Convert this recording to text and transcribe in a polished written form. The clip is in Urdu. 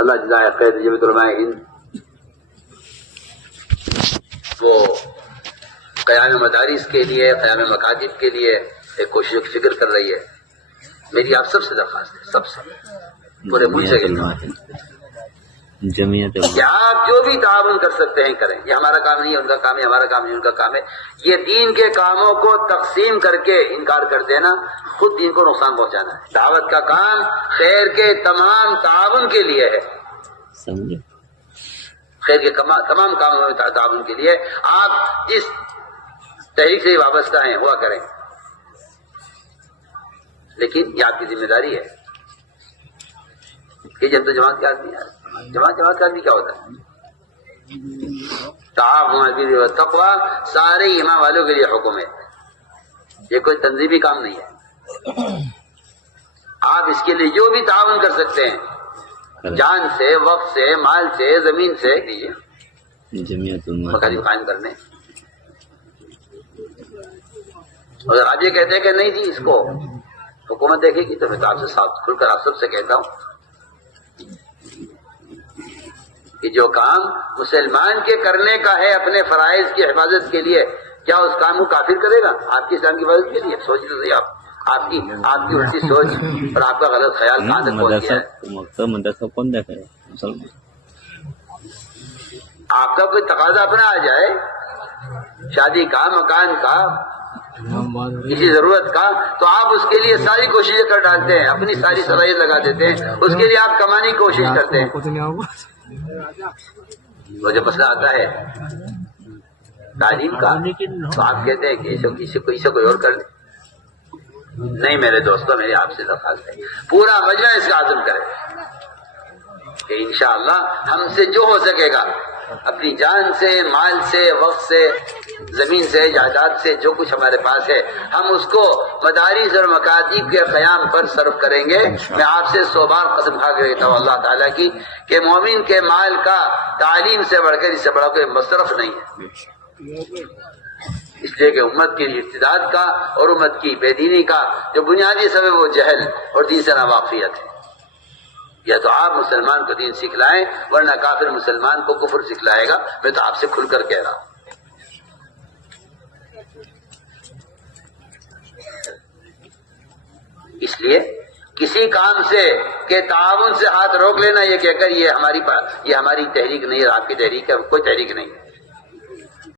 اللہ جزائے خیر جمعیت علماء ہند وہ قیام مدارس کے لیے، قیام مکاتب کے لیے ایک کوشش فکر کر رہی ہے. میری آپ سب سے درخواست ہے، سب سے پورے ملک سے جمعیت کہ آپ جو بھی تعاون کر سکتے ہیں کریں. یہ ہمارا کام نہیں ہے، ان کا کام ہے. ہمارا کام نہیں، ان کا کام ہے. یہ دین کے کاموں کو تقسیم کر کے انکار کر دینا خود دین کو نقصان پہنچانا ہے. دعوت کا کام خیر کے تمام تعاون کے لیے ہے، سمجھے؟ خیر کے تمام کاموں میں تعاون کے لیے. آپ جس تحریک سے وابستہ ہیں ہوا کریں، لیکن یہ آپ کی ذمہ داری ہے کہ جب تو جماعت کے آدمی ہے. جماعت کا آدمی کیا ہوتا ہے؟ تعاون و تقویٰ سارے ایمان والوں کے لیے حکم ہے. یہ کوئی تنظیمی کام نہیں ہے. آپ اس کے لیے جو بھی تعاون کر سکتے ہیں، جان سے، وقت سے، مال سے، زمین سے کیجیے. جمعیت مکاتب قائم کرنے. اگر آپ یہ کہتے ہیں کہ نہیں جی اس کو حکومت دیکھے گی، تو میں تو آپ سے صاف کھل کر آپ سب سے کہتا ہوں کہ جو کام مسلمان کے کرنے کا ہے اپنے فرائض کی حفاظت کے لیے، کیا اس کام کو کافر کرے گا آپ کی اسلام کی حفاظت کے لیے؟ سوچ لیجیے آپ کی الٹی سوچ اور آپ کا غلط خیال کہاں تک پہنچ گیا ہے. مدرسہ کون دیکھے مسلمان؟ آپ کا کوئی تقاضا اپنا آ جائے، شادی کا، مکان کا، کسی ضرورت کا، تو آپ اس کے لیے ساری کوششیں کر ڈالتے ہیں، اپنی ساری صلاحیت لگا دیتے ہیں، اس کے لیے آپ کمانے کی کوشش کرتے ہیں. وہ جب مسئلہ آتا ہے تعلیم کا تو آپ کہتے ہیں کہ اسے کوئی اور کر لے. نہیں میرے دوستوں، میری آپ سے درخواست ہے پورا مجمع اس کا عزم کرے کہ انشاءاللہ ہم سے جو ہو سکے گا اپنی جان سے، مال سے، وقت سے، زمین سے، جائیداد سے، جو کچھ ہمارے پاس ہے ہم اس کو مدارس اور مکاتب کے قیام پر صرف کریں گے. میں آپ سے 100 بار قسم کھا کے کہتا ہوں اللہ تعالیٰ کی کہ مومن کے مال کا تعلیم سے بڑھ کر اس سے بڑا کوئی مصرف نہیں ہے. اس لیے کہ امت کی ارتداد کا اور امت کی بے دینی کا جو بنیادی سبب وہ جہل اور دین سے ناواقفیت ہے. یا تو آپ مسلمان کو دین سکھلائیں، ورنہ کافر مسلمان کو کفر سکھلائے گا. میں تو آپ سے کھل کر کہہ رہا ہوں. اس لیے کسی کام سے کہ تعاون سے ہاتھ روک لینا یہ کہہ کر یہ ہماری تحریک نہیں ہے، آپ کی تحریک ہے، کوئی تحریک نہیں ہے.